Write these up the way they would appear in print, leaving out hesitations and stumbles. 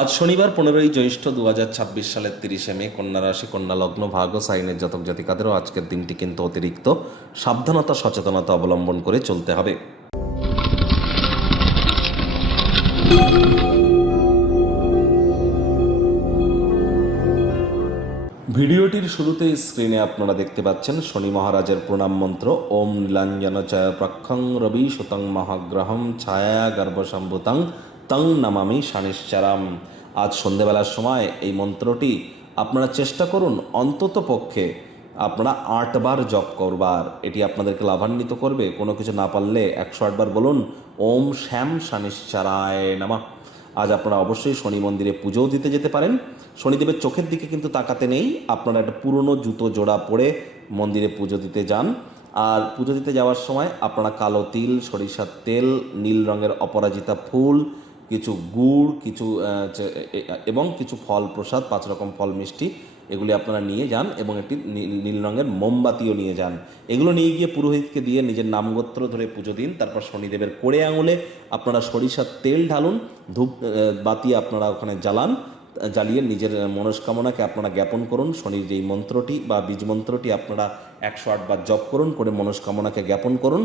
আজ শনিবার 15ই জ্যৈষ্ঠ 2026 সালের 30শে মে। কন্যা রাশি, কন্যা লগ্ন, ভাগ ও সাইনের জাতক জাতিকাদেরও আজকের দিনটি কিন্তু অতিরিক্ত সাবধানতা সচেতনতা অবলম্বন করে চলতে হবে। ভিডিওটির শুরুতেই স্ক্রিনে আপনারা দেখতে পাচ্ছেন শনি মহারাজের প্রণাম মন্ত্র। ওম নীলাঞ্জন চয় প্রক্ষং রবি সুতং মহাগ্রহম ছায়া গর্ভসম্ভূতং তং নমামি শনিশ্চরাম। আজ সন্ধেবেলার সময় এই মন্ত্রটি আপনারা চেষ্টা করুন অন্তত পক্ষে আপনারা 8 বার জপ করবার। এটি আপনাদেরকে লাভান্বিত করবে। কোনো কিছু না পারলে 108 বার বলুন ওম শ্যাম শনিশ্চরায় নমঃ। আজ আপনারা অবশ্যই শনি মন্দিরে পুজোও দিতে যেতে পারেন। শনিদেবের চোখের দিকে কিন্তু তাকাতে নেই। আপনারা একটা পুরনো জুতো জোড়া পরে মন্দিরে পুজো দিতে যান। আর পুজো দিতে যাওয়ার সময় আপনারা কালো তিল, সরিষার তেল, নীল রঙের অপরাজিতা ফুল, কিছু গুড়, এবং কিছু ফল প্রসাদ, 5 রকম ফল মিষ্টি, এগুলি আপনারা নিয়ে যান এবং একটি নীল রঙের মোমবাতিও নিয়ে যান। এগুলো নিয়ে গিয়ে পুরোহিতকে দিয়ে নিজের নামগোত্র ধরে পুজো দিন। তারপর শনিদেবের কোড়ে আঙুলে আপনারা সরিষার তেল ঢালুন, ধূপ বাতি আপনারা ওখানে জ্বালিয়ে নিজের মনস্কামনাকে আপনারা জ্ঞাপন করুন। শনির যেই মন্ত্রটি বা বীজ মন্ত্রটি আপনারা 108 বার জপ করুন, করে মনস্কামনাকে জ্ঞাপন করুন।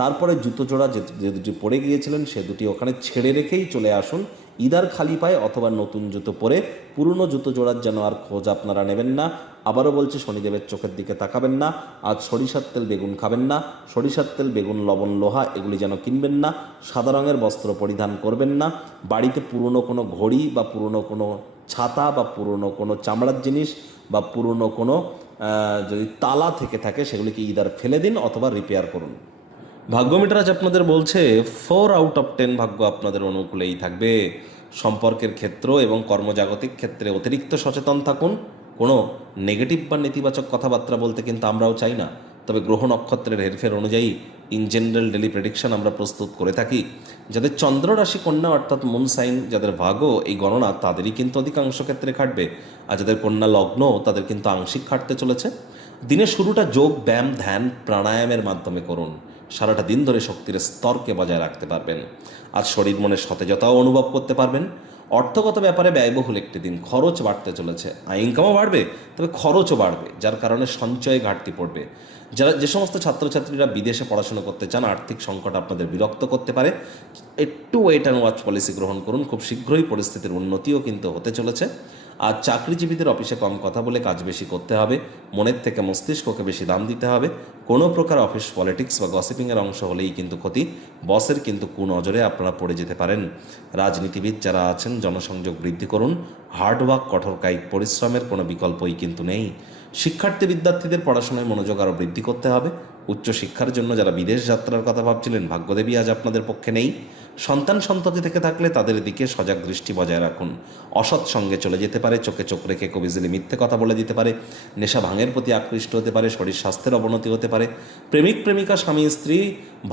তারপরে জুতো জোড়া যে দুটি পরে গিয়েছিলেন সে দুটি ওখানে ছেড়ে রেখেই চলে আসুন। ইদার খালি পায়ে অথবা নতুন জুতো পরে। পুরনো জুতো জোড়ার যেন আর খোঁজ আপনারা নেবেন না। আবারও বলছি, শনিদেবের চোখের দিকে তাকাবেন না। আজ সরিষার তেল বেগুন খাবেন না। সরিষার তেল বেগুন লবণ লোহা এগুলি যেন কিনবেন না। সাদা রঙের বস্ত্র পরিধান করবেন না। বাড়িতে পুরনো কোনো ঘড়ি বা পুরনো কোনো ছাতা বা পুরনো কোনো চামড়ার জিনিস বা পুরনো কোনো যদি তালা থেকে থাকে সেগুলিকে ইদার ফেলে দিন অথবা রিপেয়ার করুন। ভাগ্যমিটার আজ আপনাদের বলছে 4 আউট অফ 10 ভাগ্য আপনাদের অনুকূলেই থাকবে। সম্পর্কের ক্ষেত্র এবং কর্মজাগতিক ক্ষেত্রে অতিরিক্ত সচেতন থাকুন। কোনো নেগেটিভ বা নেতিবাচক কথাবার্তা বলতে কিন্তু আমরাও চাই না, তবে গ্রহ নক্ষত্রের হেরফের অনুযায়ী ইন জেনারেল ডেলি প্রেডিকশন আমরা প্রস্তুত করে থাকি। যাদের চন্দ্র রাশি কন্যা অর্থাৎ মুন সাইন, যাদের ভাগ্য এই গণনা তাদেরই কিন্তু অধিকাংশ ক্ষেত্রে খাটবে। আর যাদের কন্যা লগ্ন তাদের কিন্তু আংশিক খাটতে চলেছে। দিনের শুরুটা যোগ, ব্যায়াম, ধ্যান, প্রাণায়ামের মাধ্যমে করুন। সারাটা দিন ধরে শক্তির স্তরকে বজায় রাখতে পারবেন। আজ শরীর মনের সতেজতাও অনুভব করতে পারবেন। অর্থগত ব্যাপারে ব্যয়বহুল একটি দিন। খরচ বাড়তে চলেছে। ইনকামও বাড়বে, তবে খরচও বাড়বে, যার কারণে সঞ্চয়ে ঘাটতি পড়বে। যে সমস্ত ছাত্রছাত্রীরা বিদেশে পড়াশোনা করতে চান, আর্থিক সংকট আপনাদের বিরক্ত করতে পারে। একটু ওয়েট অ্যান্ড ওয়াচ পলিসি গ্রহণ করুন। খুব শীঘ্রই পরিস্থিতির উন্নতিও কিন্তু হতে চলেছে। আর চাকরিজীবীদের অফিসে কম কথা বলে কাজ বেশি করতে হবে। মনের থেকে মস্তিষ্ককে বেশি দাম দিতে হবে। কোনো প্রকার অফিস পলিটিক্স বা গসিপিংয়ের অংশ হলেই কিন্তু ক্ষতি। বসের কিন্তু কুনজরে আপনারা পড়ে যেতে পারেন। রাজনীতিবিদ যারা আছেন জনসংযোগ বৃদ্ধি করুন। হার্ডওয়ার্ক, কঠোর কায়িক পরিশ্রমের কোনো বিকল্পই কিন্তু নেই। শিক্ষার্থী বিদ্যার্থীদের পড়াশোনায় মনোযোগ আরও বৃদ্ধি করতে হবে। উচ্চশিক্ষার জন্য যারা বিদেশ যাত্রার কথা ভাবছিলেন, ভাগ্যদেবী আজ আপনাদের পক্ষে নেই। সন্তান সন্ততি থেকে থাকলে তাদের দিকে সজাগ দৃষ্টি বজায় রাখুন। অসৎ সঙ্গে চলে যেতে পারে। চোখে চোখ রেখে কবিজিলি মিথ্যে কথা বলে দিতে পারে। নেশা ভাঙের প্রতি আকৃষ্ট হতে পারে। শরীর স্বাস্থ্যের অবনতি হতে পারে। প্রেমিক প্রেমিকা, স্বামী স্ত্রী,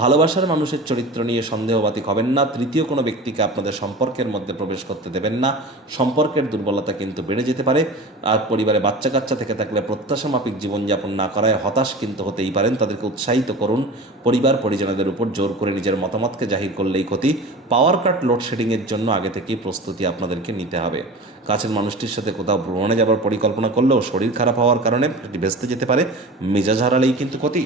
ভালোবাসার মানুষের চরিত্র নিয়ে সন্দেহবাতিক হবেন না। তৃতীয় কোনো ব্যক্তিকে আপনাদের সম্পর্কের মধ্যে প্রবেশ করতে দেবেন না। সম্পর্কের দুর্বলতা কিন্তু বেড়ে যেতে পারে। আর পরিবারে বাচ্চা কাচ্চা থেকে থাকলে প্রত্যাশা মাফিক জীবনযাপন না করায় হতাশ কিন্তু হতেই পারেন। তাদেরকে উৎসাহিত করুন। পরিবার পরিজনদের উপর জোর করে নিজের মতামতকে জাহির করলেই ক্ষতি। পাওয়ার কাট, লোডশেডিংয়ের জন্য আগে থেকেই প্রস্তুতি আপনাদেরকে নিতে হবে। কাছের মানুষটির সাথে কোথাও ভ্রমণে যাবার পরিকল্পনা করলেও শরীর খারাপ হওয়ার কারণে ভেস্তে যেতে পারে। মেজাজ হারালেই কিন্তু ক্ষতি।